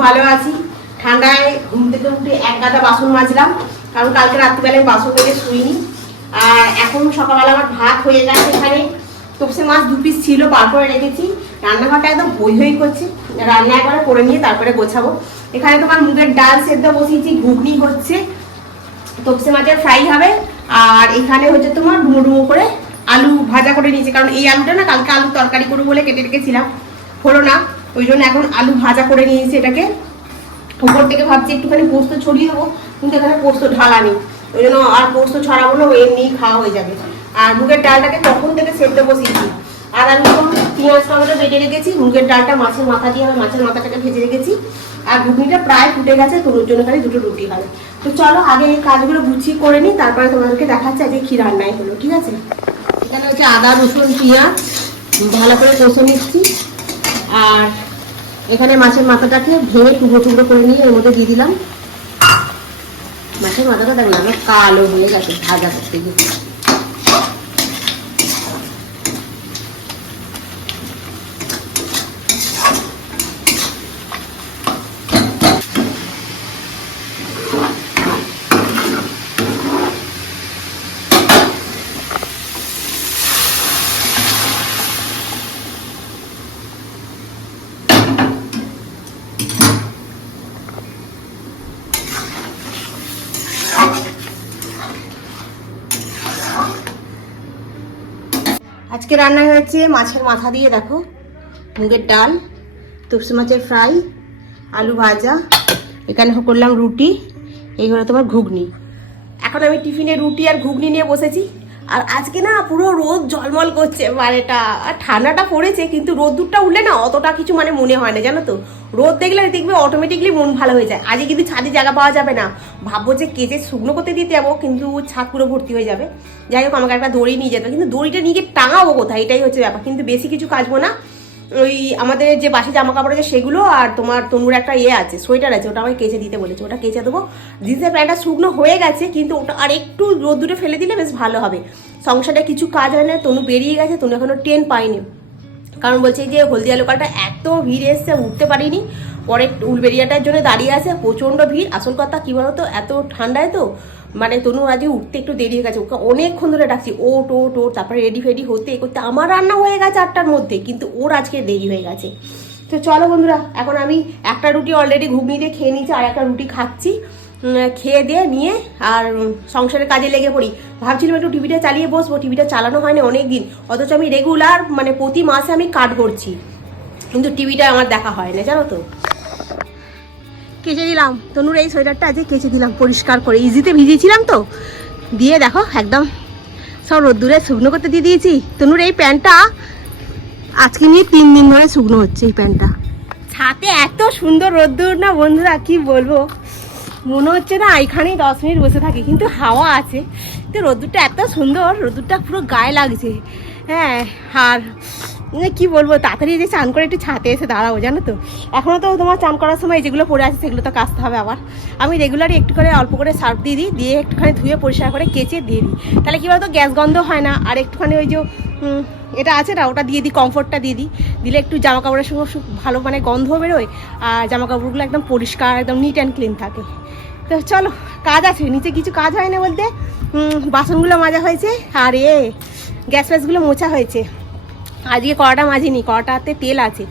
ভালো আছি। ঠান্ডায় ঘুম থেকে উঠে এক গাদা বাসন মাজলাম, কারণ কালকে রাত্রিবেলায় বাসন মেজে শুইনি। আর এখন সকালবেলা আমার ভাত হয়ে গেছে। এখানে তপসে মাছ 2 পিস ছিল, বার করে রেখেছি। রান্নাঘরটা একদম হই হই করছে, রান্না একবারে করে নিয়ে তারপরে গোছাবো। এখানে তোমার মুগের ডাল সেদ্ধ বসিয়েছি, ঘুগনি হচ্ছে, তপসে মাছের ফ্রাই হবে। আর এখানে হচ্ছে তোমার ডুমো ডুমো করে আলু ভাজা করে নিয়েছি, কারণ এই আলুটা না কালকে আলু তরকারি করবো বলে কেটে রেখেছিলাম, হলো না, ওই জন্য এখন আলু ভাজা করে নিয়েছি। এটাকে উপর থেকে ভাবছি একটুখানি পোস্ত ছড়িয়ে দেবো, কিন্তু এখানে পোস্ত ঢালা নেই, ওই জন্য আর পোস্ত ছড়াবো না, এমনি খাওয়া হয়ে যাবে। আর মুগের ডালটাকে তখন থেকে সেদ্ধ বসিয়েছি, আর আমি পেঁয়াজ টমেটো বেটে রেখেছি। মুগের ডালটা মাছের মাথা দিয়ে আমি মাছের মাথাটাকে ভেজে রেখেছি। আর ঘুগনিটা প্রায় ফুটে গেছে, তনুর জন্য খালি 2টো রুটি হবে। তো চলো আগে এই কাজগুলো গুছিয়ে করে নিই, তারপরে তোমাদেরকে দেখাচ্ছে আজকে কি রান্নাই হলো, ঠিক আছে? এখানে হচ্ছে আদা রসুন পেঁয়াজ ভালো করে কষে নিচ্ছি। আর এখানে মাছের মাথাটাকে ভেঙে টুকরো টুকরো করে নিয়ে এর মধ্যে দিয়ে দিলাম। মাছের মাথাটা দেখলাম আমার কালো হয়ে গেছে ভাজা করতে গিয়ে। আজকে রান্না হয়েছে মাছের মাথা দিয়ে, দেখো, মুগের ডাল, তপসে মাছের ফ্রাই, আলু ভাজা, এখানে করলাম রুটি, এই হলো তোমার ঘুগনি। এখন আমি টিফিনে রুটি আর ঘুগনি নিয়ে বসেছি। আর আজকে না পুরো রোদ ঝলমল করছে বারেটা, আর ঠান্ডাটা পড়েছে, কিন্তু রোদ্দুরটা উঠলে না অতটা কিছু মানে মনে হয় না, জানো তো। রোদ দেখলে দেখবে অটোমেটিকলি মন ভালো হয়ে যায়। আজকে কিন্তু ছাদে জায়গা পাওয়া যাবে না, ভাববো যে কেচে শুকনো করতে দিতে যাবো, কিন্তু ছাদ পুরো ভর্তি হয়ে যাবে। যাই হোক, আমাকে একটা দড়ি নিয়ে যেতে, কিন্তু দড়িটা নিয়ে টাঙাবো কোথায়, এটাই হচ্ছে ব্যাপার। কিন্তু বেশি কিছু কাচবো না, ওই আমাদের যে বাসি জামা কাপড় আছে সেগুলো, আর তোমার তনুর একটা আছে, সোয়েটার আছে, ওটা আমাকে কেচে দিতে বলেছে, ওটা কেচে দেবো। জিন্সের প্যান্টটা শুকনো হয়ে গেছে, কিন্তু ওটা আর একটু রোদ্দুরে ফেলে দিলে বেশ ভালো হবে। সংসারে কিছু কাজ হয় না, তনু বেরিয়ে গেছে, তনু এখনো ট্রেন পাইনি, কারণ বলছে যে হলদিয়া লোকালটা এত ভিড় এসছে, উঠতে পারিনি। পরে উলবেরিয়াটার জন্য দাঁড়িয়ে আছে, প্রচণ্ড ভিড়। আসল কথা কি বলতো, এত ঠান্ডায় তো মানে তনু আজকে উঠতে একটু দেরি হয়ে গেছে, ওকে অনেকক্ষণ ধরে ডাকছি, ওট, তারপরে রেডি ফেডি হতে করতে আমার রান্না হয়ে গেছে 8টার মধ্যে, কিন্তু ওর আজকে দেরি হয়ে গেছে। তো চলো বন্ধুরা, এখন আমি একটা রুটি অলরেডি ঘুগনি দিয়ে খেয়ে নিয়েছি, আর একটা রুটি খাচ্ছি। খেয়ে দিয়ে নিয়ে আর সংসারের কাজে লেগে পড়ি। ভাবছিলাম একটু টিভিটা চালিয়ে বসবো, টিভিটা চালানো হয়নি অনেক দিন, অথচ আমি রেগুলার মানে প্রতি মাসে আমি কাট করছি, কিন্তু টিভিটা আমার দেখা হয় না, জানো তো। কেচে দিলাম তনুর এই সোয়েটারটা, আজকে কেচে দিলাম পরিষ্কার করে, ইজিতে ভিজিয়েছিলাম তো, দিয়ে দেখো একদম সব রোদ্দুরে শুকনো করতে দিয়ে দিয়েছি। তনুর এই প্যান্টটা আজকে নিয়ে 3 দিন ধরে শুকনো হচ্ছে। এই প্যান্টটা ছাতে এত সুন্দর রোদ্দুর না বন্ধুরা, কি বলবো, মনে হচ্ছে না এখানেই 10 মিনিট বসে থাকি, কিন্তু হাওয়া আছে। তো রোদ্দুরটা এত সুন্দর, রোদ্দুরটা পুরো গায়ে লাগছে। হ্যাঁ, আর কি বলবো, তাড়াতাড়ি যে চান করে একটু ছাতে এসে দাঁড়াবো, জানো তো। এখনও তো তোমার চান করার সময় যেগুলো পড়ে আছে সেগুলো তো কাচতে হবে আবার। আমি রেগুলারই একটু করে অল্প করে সার্ফ দিয়ে দিই, দিয়ে একটুখানি ধুয়ে পরিষ্কার করে কেচে দিয়ে দিই, তাহলে কী বলতো গ্যাস গন্ধ হয় না। আর একটুখানি ওই যে এটা আছে না, ওটা দিয়ে দিই, কমফোর্টটা দিয়ে দিই, দিলে একটু জামা কাপড়ের সঙ্গে ভালো মানে গন্ধ বেরোয়, আর জামা কাপড়গুলো একদম পরিষ্কার, একদম নিট অ্যান্ড ক্লিন থাকে। তো চলো, কাজ আছে নিচে, কিছু কাজ হয় না বলতে, বাসনগুলো মাজা হয়েছে, আর গ্যাস ফ্যাসগুলো মোছা হয়েছে। আজকে কড়াটা মাজিনি, কড়াটাতে তেল আছে।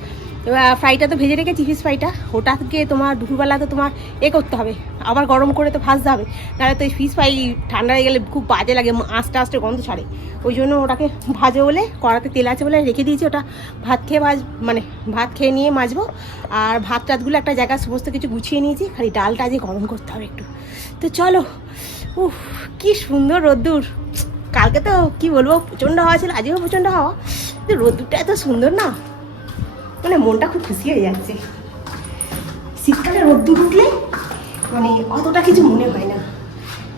এবার ফ্রাইটা তো ভেজে রেখেছি, ফিশ ফ্রাইটা, ওটাকে তোমার দুপুরবেলা তো তোমার করতে হবে, আবার গরম করে তো ভাজতে হবে, নাহলে তো এই ফিশ ফ্রাই ঠান্ডা হয়ে গেলে খুব বাজে লাগে, আস্তে আস্তে গন্ধ ছাড়ে। ওই জন্য ওটাকে ভাজো বলে, কড়াতে তেল আছে বলে রেখে দিয়েছি। ওটা ভাত খেয়ে নিয়ে মাজবো। আর ভাত টাতগুলো একটা জায়গায় সমস্ত কিছু গুছিয়ে নিয়েছি, খালি ডালটা আজকে গরম করতে হবে একটু। তো চলো, কি সুন্দর রোদ্দুর। কালকে তো কি বলবো, প্রচণ্ড হাওয়া ছিল, আজকেও প্রচণ্ড হাওয়া, কিন্তু রোদ্দুরটা এত সুন্দর না, মানে মনটা খুব খুশি হয়ে যাচ্ছে। শীতকালে রোদ্দুর উঠলে মানে অতটা কিছু মনে হয় না,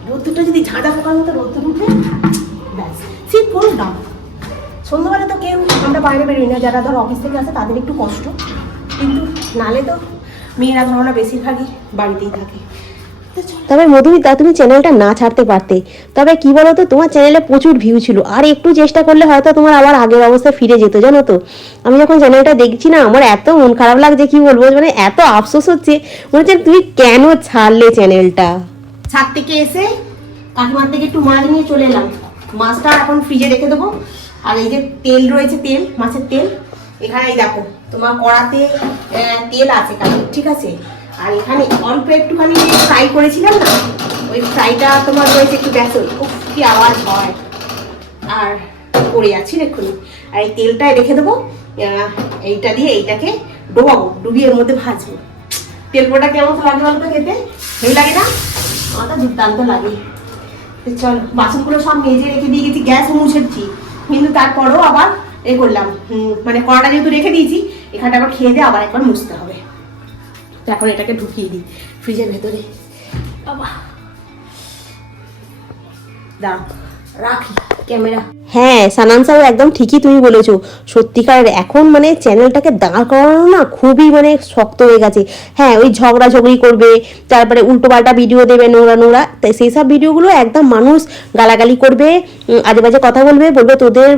রোদ্দুরটা যদি ঝাঁঝা পোকার মতো রোদ্দুর উঠলে ব্যাস শীত পড়ুক না। সন্ধ্যাবেলা তো কেউ আমরা বাইরে বেরোই না, যারা ধর অফিস থেকে আসে তাদের একটু কষ্ট, কিন্তু নালে তো মেয়েরা ধরো না বেশিরভাগই বাড়িতেই থাকে। তবে মধুমিতা তুমি চ্যানেলটা না ছাড়তে পারতে। তবে কি বলতো, তোমার চ্যানেলে প্রচুর ভিউ ছিল, আর একটু চেষ্টা করলে হয়তো তোমার আবার আগের অবস্থায় ফিরে যেত, জানো তো। আমি যখন চ্যানেলটা দেখছি না, আমার এত মন খারাপ লাগছে, কি বলবো, মানে এত আফসোস হচ্ছে, মনে হচ্ছে তুমি কেন ছাড়লে চ্যানেলটা। ছাদ থেকে এসে কাকিমার থেকে একটু মাছ নিয়ে চলে এলাম। মাছটা এখন ফ্রিজে রেখে দেবো। আর এই যে তেল রয়েছে, তেল, মাছের তেল, এখানে এই দেখো তোমার কড়াতে তেল আছে কাকি, ঠিক আছে। আর এখানে অল্প একটুখানি ফ্রাই করেছিলাম না, ওই ফ্রাইটা তোমার রয়েছে একটু বেসন, কি আওয়াজ হয়, আর পড়ে যাচ্ছি এক্ষুনি। আর এই তেলটায় রেখে দেবো, এইটা দিয়ে এইটাকে ডোবাবো, ডুবিয়ে এর মধ্যে ভাজবো। তেল পোড়াটা কেমন লাগে বলতো খেতে? হেই লাগে না? আমার তো দুর্দান্ত লাগে। চলো, বাসনগুলো সব মেজে রেখে দিয়ে গেছি, গ্যাস মুছেছি, কিন্তু তারপরেও আবার এ করলাম, মানে কড়াটা যেহেতু রেখে দিয়েছি, এখানটা আবার খেয়ে দিয়ে আবার একবার মুছতে হবে। তো এখন এটাকে ঢুকিয়ে দিই ফ্রিজের ভেতরে। বাবা দাও, রাখি ক্যামেরা। হ্যাঁ সানান সাহেব, একদম ঠিকই তুমি বলেছো। সত্যিকার এখন মানে চ্যানেলটাকে দাঁড় করানো না খুবই মানে শক্ত হয়ে গেছে। হ্যাঁ, ওই ঝগড়াঝগড়ি করবে, তারপরে উল্টো পাল্টা ভিডিও দেবে, নোংরা নোংরা, সেই সব ভিডিওগুলো একদম মানুষ গালাগালি করবে, আজে বাজে কথা বলবে, বলবে তোদের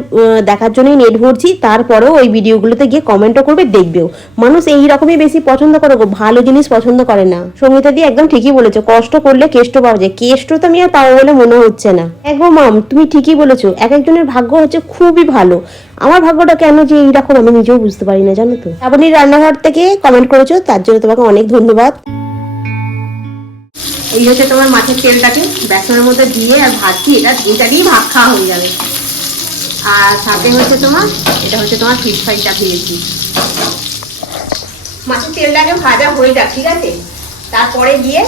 দেখার জন্যই নেট ভরছি, তারপরেও ওই ভিডিওগুলোতে গিয়ে কমেন্টও করবে, দেখবেও। মানুষ এই রকমই বেশি পছন্দ করে গো, ভালো জিনিস পছন্দ করে না। সঙ্গীতা দিয়ে একদম ঠিকই বলেছো, কষ্ট করলে কেষ্ট পাওয়া যায়, কেষ্ট তো আমি আর পাবো বলে মনে হচ্ছে না। একদম মাম, তুমি ঠিকই বলেছো, এক একজনের ভাগ্য হচ্ছে খুবই ভালো। আমার ভাগ্যটা কেন যে এইরকম আমি নিজেও বুঝতে পারি না, জানো তো। আপনি রান্নাঘর থেকে কমেন্ট করেছো, তার জন্য তোমাকে অনেক ধন্যবাদ। এই হচ্ছে তোমার মাছের তেলটাকে বেসনের মধ্যে দিয়ে আর ভাজছি, এটা দিয়ে ভাত খাওয়া হয়ে যাবে। আর সাথে হচ্ছে তোমার, এটা হচ্ছে তোমার ফিশ ফ্রাইটা ভেজেছি। মাছের তেলটাকে ভাজা হয়ে যাক, ঠিক আছে। তারপরে গিয়ে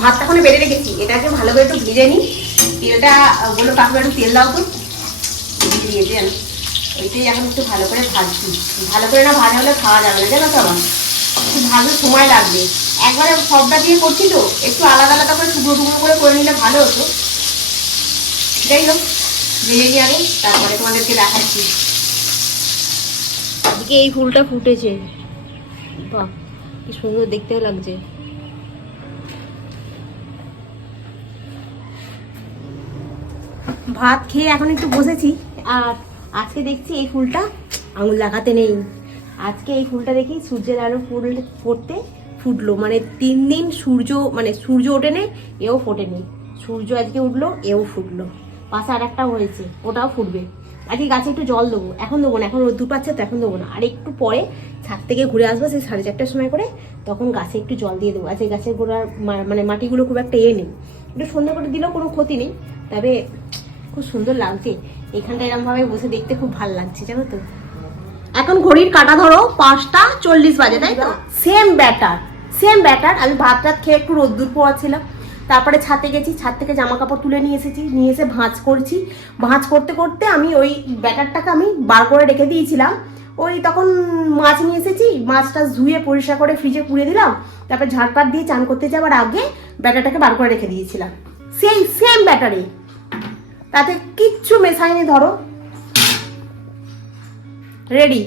ভাতটা ওখানে বেড়ে রেখেছি, এটাকে ভালো করে একটু ভেজে নিই। তেলটা বলো কাকুরা একটু তেল দাও তো, দিয়ে দেন। ওইটাই এখন একটু ভালো করে ভাজছি, ভালো করে না ভাজা হলে খাওয়া যাবে না, জানো তো। আমার একটু ভাজতে সময় লাগবে, একবারে সবটা দিয়ে করছি তো, একটু আলাদা আলাদা করে টুকরো টুকরো করে নিলে ভালো হতো। যাই হোক, ভেজে নিয়ে আগে তারপরে তোমাদেরকে দেখাচ্ছি। আজকে এই ফুলটা ফুটেছে, বাহ কি সুন্দর দেখতে লাগছে। ভাত খেয়ে এখন একটু বসেছি, আর আজকে দেখছি এই ফুলটা আঙুল লাগাতে নেই। আজকে এই ফুলটা দেখি সূর্যের আলো পড়তে ফুটলো, মানে 3 দিন সূর্য ওঠেনি, এও ফোটেনি। সূর্য আজকে উঠলো, এও ফুটলো, পাশে আর একটা হয়েছে, ওটাও ফুটবে। আজকে গাছে একটু জল দেবো, এখন দেবো না, এখন রোদ্দুর পাচ্ছে তো এখন দেবো না। আর একটু পরে ছাদ থেকে ঘুরে আসবো, সেই 4:30টার সময় করে, তখন গাছে একটু জল দিয়ে দেবো। আজকে গাছের গোড়ার মানে মাটিগুলো খুব একটা নেই, একটু সন্ধ্যা করে দিলেও কোনো ক্ষতি নেই। তবে খুব সুন্দর লাগছে এখানটা, এরকম ভাবে বসে দেখতে খুব ভালো লাগছে, জানো তো। এখন ঘড়ির কাঁটা ধরো 5:40 বাজে, তাই তো। Same batter. আমি ভাত টাত খেয়ে একটু রোদ্দুর পোয়াচ্ছিলাম, তারপরে ছাদে গেছি, ছাদ থেকে জামা কাপড় তুলে নিয়ে এসে ভাঁজ করছি। ভাঁজ করতে করতে আমি ওই ব্যাটারটাকে আমি বার করে রেখে দিয়েছিলাম। ওই তখন মাছ নিয়ে এসেছি, মাছটা ধুয়ে পরিষ্কার করে ফ্রিজে পুড়ে দিলাম, তারপর ঝাড়পাট দিয়ে চান করতে যাওয়ার আগে ব্যাটারটাকে বার করে রেখে দিয়েছিলাম। সেম ব্যাটারে, তাতে কিচ্ছু মেশাইনি, ধরো রেডি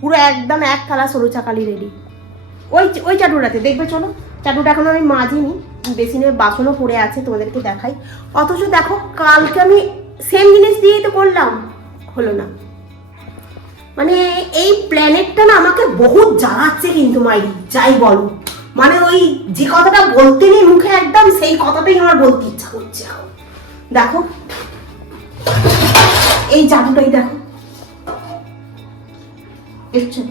পুরো একদম এক কালা সরু চাকালি রেডি। ওই চাটুটাতে দেখবে, চলো। চাটুটা এখন আমি মাজিনি, বেসিনে বাসনও পড়ে আছে, তোমাদেরকে দেখাই। অথচ দেখো কালকে আমি সেম জিনিস দিয়েই তো করলাম, হলো না। মানে এই প্ল্যানেটটা না আমাকে বহুত জ্বালাচ্ছে কিন্তু মাইরি, যাই বলো। মানে ওই যে কথাটা বলতে নেই মুখে একদম, সেই কথাটাই আমার বলতে ইচ্ছা করছে। দেখো এই চাটুটাই দেখো, দেখছো।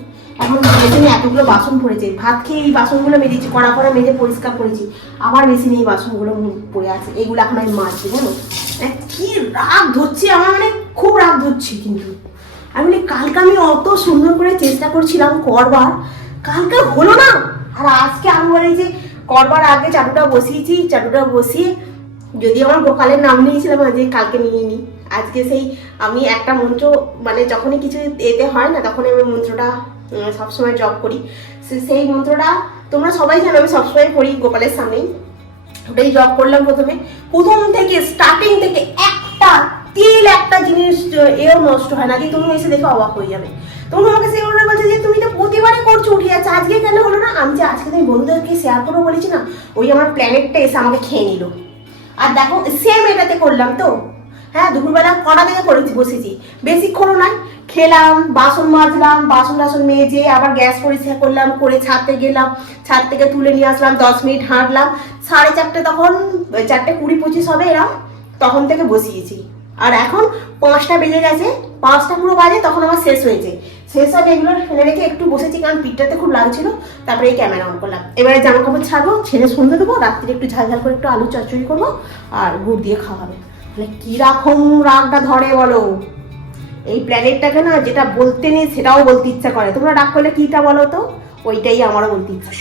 এখন বেসিনে এতগুলো বাসন পড়েছে, ভাত খেয়ে এই বাসনগুলো মেজেছি, কড়া মেজে পরিষ্কার করেছি, আবার বেসিনে এই বাসনগুলো পড়ে আছে, এগুলো এখন আমি মাজছি, জানো। কি রাগ ধরছে আমার, মানে খুব রাগ ধরছে। কিন্তু আমি বলি কালকে আমি অত সুন্দর করে চেষ্টা করছিলাম করবার, কালকে হলো না। আর আজকে আমি বলি যে করবার আগে চাটুটা বসিয়েছি, চাটুটা বসিয়ে যদি আমার গোপালের নাম নিয়েছিলাম আজকে, কালকে নিয়ে নিই। আজকে সেই আমি একটা মন্ত্র, মানে যখনই কিছু এতে হয় না, তখন আমি মন্ত্রটা সবসময় জপ করি। সেই মন্ত্রটা তোমরা সবাই জানো, আমি সবসময় পড়ি গোপালের সামনেই। ওটাই জপ করলাম প্রথম থেকে, স্টার্টিং থেকে একটা তিল একটা জিনিস এও নষ্ট হয় না, যে তুমি এসে দেখে অবাক হয়ে যাবে। তখন আমাকে সে ওরা বলছে যে তুমি তো প্রতিবারই করছো উঠে যাচ্ছে, আজকে কেন হলো না? আমি যে আজকে তুমি বন্ধুদেরকে শেয়ার করবো বলেছি না, ওই আমার প্ল্যানেটটা এসে আমাকে খেয়ে নিল। আর দেখো সেম এটাতে করলাম তো, হ্যাঁ দুপুরবেলা কটা থেকে করেছি বসেছি, বেশিক্ষণও নয়। খেলাম, বাসন মাজলাম, বাসন মেজে আবার গ্যাস পরিষ্কার করলাম, করে ছাদে গেলাম, ছাদ থেকে তুলে নিয়ে আসলাম, 10 মিনিট হাঁটলাম, 4:30 তখন 4:20-25 হবে এরকম, তখন থেকে বসিয়েছি। আর এখন 5টা বেজে গেছে, 5টা পুরো বাজে, তখন আমার শেষ হয়েছে। শেষ হবে এগুলো ফেলে রেখে একটু বসেছি, কারণ পিঠটাতে খুব লাগছিল। তারপরে এই ক্যামেরা অন করলাম। এবারে জামা কাপড় ছাড়বো, ছেড়ে সন্ধ্যে দেবো, রাত্রিরে একটু ঝাল করে একটু আলু চচ্চড়ি করবো আর গুড় দিয়ে খাওয়া হবে। মানে কিরকম রাগটা ধরে বলো, এই প্ল্যানেটটাকে না যেটা বলতে নেই সেটাও বলতে ইচ্ছা করে। তোমরা রাগ করলে কিটা বলো তো, ওইটাই আমারও বলতে ইচ্ছা।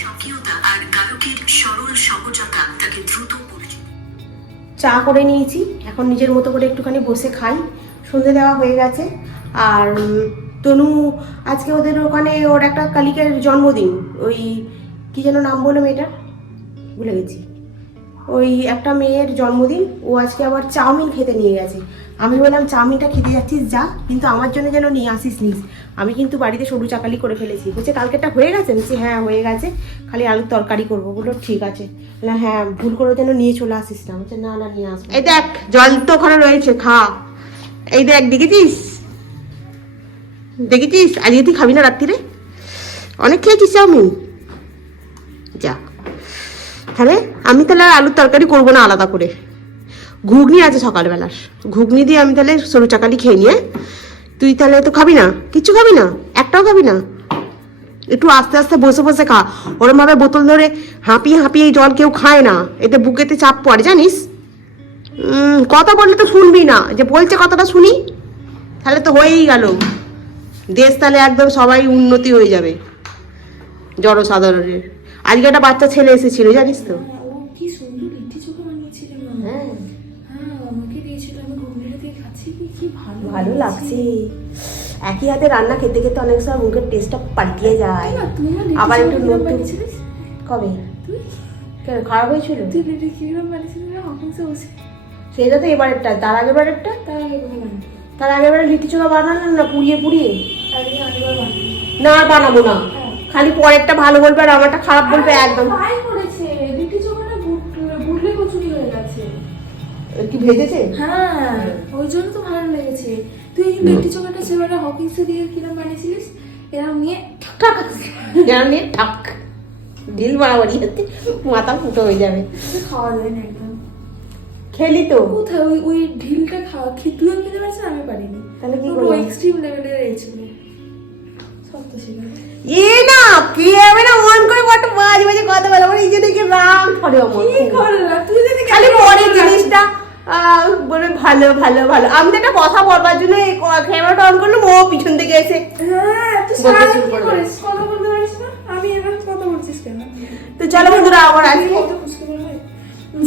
চা করে নিয়েছি, এখন নিজের মতো করে একটুখানি বসে খাই। সন্ধে দেওয়া হয়ে গেছে। আর তনু আজকে ওদের ওখানে ওর একটা কালিকের জন্মদিন, ওই কি যেন নাম বলে মেয়েটার, ভুলে গেছি। ওই একটা মেয়ের জন্মদিন, ও আজকে আবার চাউমিন খেতে নিয়ে গেছে। আমি বললাম চাউমিনটা খেতে যাচ্ছিস যা, কিন্তু আমার জন্য যেন নিয়ে আসিস নিস, আমি কিন্তু বাড়িতে সরু চাকালি করে ফেলেছি। বলছে কালকেটা হয়ে গেছে? বলছি হ্যাঁ হয়ে গেছে, খালি আলুর তরকারি করবো। বললো ঠিক আছে। বললাম হ্যাঁ ভুল করে যেন নিয়ে চলে আসিস না। বলছে না না নিয়ে আসবো। এই দেখ জল তো ওখানে রয়েছে, খা। এই দেখ দেখেছিস দেখেছিস, আজকে তুই খাবি না রাত্রিরে? অনেক খেয়েছিস চাউমিন, যা। তাহলে আমি তাহলে আলুর তরকারি করবো না আলাদা করে, ঘুগনি আছে সকালবেলার, ঘুগনি দিয়ে আমি তাহলে সরু চাকালি খেয়ে নিয়ে। তুই তাহলে তো খাবি না, কিচ্ছু খাবি না, একটাও খাবি না? একটু আস্তে আস্তে বসে বসে খা। ওরম ভাবে বোতল ধরে হাঁপিয়ে হাঁপিয়ে এই জল কেউ খায় না, এতে বুকেতে চাপ পড়ে জানিস। কথা বললে তো শুনবি না, যে বলছে কথাটা শুনি, তাহলে তো হয়েই গেল দেশ, তাহলে একদম সবাই উন্নতি হয়ে যাবে জনসাধারণের। আজকে একটা বাচ্চা ছেলে এসেছিল জানিস তো, ভালো লাগছে। একই হাতে রান্না খেতে খেতে অনেক সময় মুখের টেস্টটা পাল্টিয়ে যায়। আবার একটু নতুন। কবে কেন খারাপ হয়েছিল? সেটা তো এবারেরটা, তার আগেবারেরটা, তার আগেবারে লিটি চোখা বানালাম না পুড়িয়ে পুড়িয়ে। না আর বানাবো না, খালি পরেরটা ভালো বলবে আর আমারটা খারাপ বলবে একদম। কি ভেজেছে? হ্যাঁ ওই জন্য তো ভালো লেগেছে। তুই এই লিট্টি চোখাটা সেবারে হকিংসে দিয়ে কিরম বানিয়েছিলিস, এরকম নিয়ে ঠাক এরকম নিয়ে ঠাক ঢিল বাড়াবাড়ি হচ্ছে, মাথা ফুটো হয়ে যাবে। খাওয়া যায় না একদম। খেলি তো কোথায় ওই ওই ঢিলটা খাওয়া, তুইও খেতে পারছিস, আমি পারিনি। তাহলে কি করবো? এক্সট্রিম লেভেলের ছিল সত্য ছিল। না কে হবে না মন করে বড় বাজে বাজে কথা বলে, আমার এই যে দেখে রাগ করে আমার। কি করে না তুই যদি খালি পরে জিনিসটা বলে ভালো ভালো ভালো। আমি তো একটা কথা বলবার জন্য এই ক্যামেরাটা অন করলাম, ও পিছন থেকে এসে হ্যাঁ তুই সারা কি করিস, কথা বলতে পারিস না? আমি এরকম কথা বলছিস কেন? তো চলো বন্ধুরা আবার আজকে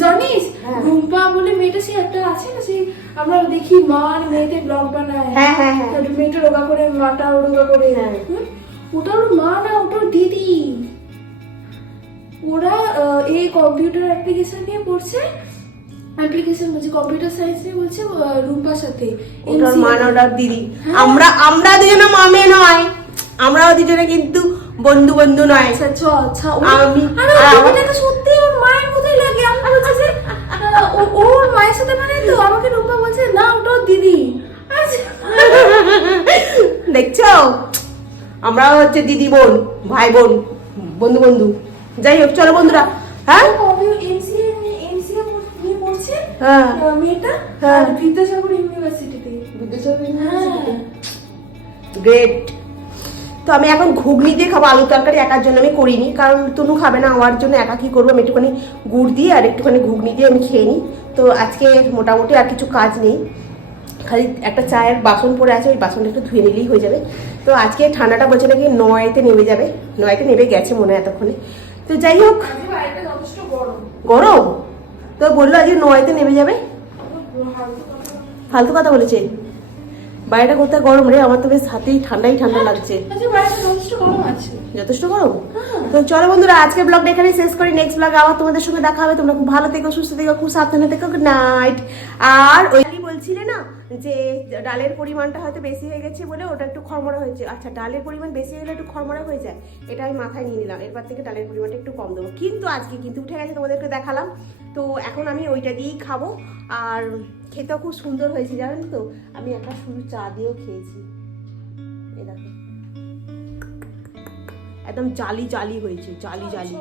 জানিস রুম্পা বলে মেয়েটা, সে একটা আছে না, সেই আমরা দেখি মা আর মেয়েতে ব্লগ বানায়। হ্যাঁ হ্যাঁ হ্যাঁ, মেয়েটা রোগা করে, মাটা রোগা করে। ওটা ওর মা না, ওটা ওর দিদি। ওরা এই কম্পিউটার অ্যাপ্লিকেশন নিয়ে পড়ছে, অ্যাপ্লিকেশন বলছে কম্পিউটার সায়েন্স নিয়ে বলছে রুম্পার সাথে। ওটার মা না ওটার দিদি। আমরা দুজনে মামে নয়, আমরাও দুজনে কিন্তু বন্ধু বন্ধু নয়। আচ্ছা আচ্ছা, আমি আরে সত্যি ওর মায়ের মতোই লাগে। আমি বলছি যে ওর মায়ের সাথে মানে, তো আমাকে রুম্পা বলছে না ওটা ওর দিদি। দেখছো, আমরা হচ্ছে দিদি বোন, ভাই বোন, বন্ধু বন্ধু। যাই হোক চলো বন্ধুরা, হ্যাঁ মেয়েটা বিদ্যাসাগর ইউনিভার্সিটিতে। গ্রেট। তো আমি এখন ঘুগনি দিয়ে খাবো, আলু তরকারি একার জন্য আমি করিনি, কারণ তনু খাবে না, আমার জন্য একা কি করবো। আমি একটুখানি গুড় দিয়ে আর একটুখানি ঘুগনি দিয়ে আমি খেয়ে নিই। তো আজকে মোটামুটি আর কিছু কাজ নেই, খালি একটা চায়ের বাসন পড়ে আছে, ওই বাসনটা একটু ধুয়ে নিলেই হয়ে যাবে। তো আজকে ঠান্ডাটা বলছে নাকি 9তে নেমে যাবে, 9তে নেমে গেছে মনে হয় এতক্ষণে। তো যাই হোক, গরম তো বললো আজকে 9তে নেমে যাবে। ফালতু কথা বলেছে, বাইরেটা কোথায় গরম রে, আমার তো বেশ হাতেই ঠান্ডাই ঠান্ডা লাগছে। যথেষ্ট গরম। তো চলো বন্ধুরা আজকে ব্লগটা এখানে শেষ করি, নেক্সট ব্লগে আবার তোমাদের সঙ্গে দেখা হবে। তোমরা খুব ভালো থেকো, সুস্থ থেকো, খুব সাবধানে থেকো। Good night. আর ওই বলছি বলছিলে না যে ডালের পরিমাণটা হয়তো বেশি হয়ে গেছে বলে ওটা একটু খরমরা হয়েছে। আচ্ছা, ডালের পরিমাণ বেশি হলে একটু খরমরা হয়ে যায়, এটা আমি মাথায় নিয়ে নিলাম। এরপর থেকে ডালের পরিমাণটা একটু কম দেবো। কিন্তু আজকে কিন্তু উঠে গেছে, তোমাদেরকে দেখালাম। তো এখন আমি ওইটা দিয়েই খাবো। আর খেতেও খুব সুন্দর হয়েছে জানেন তো। আমি একটা শুধু চা দিয়েও খেয়েছি, এই দেখো একদম জালি জালি হয়েছে, জালি জালি।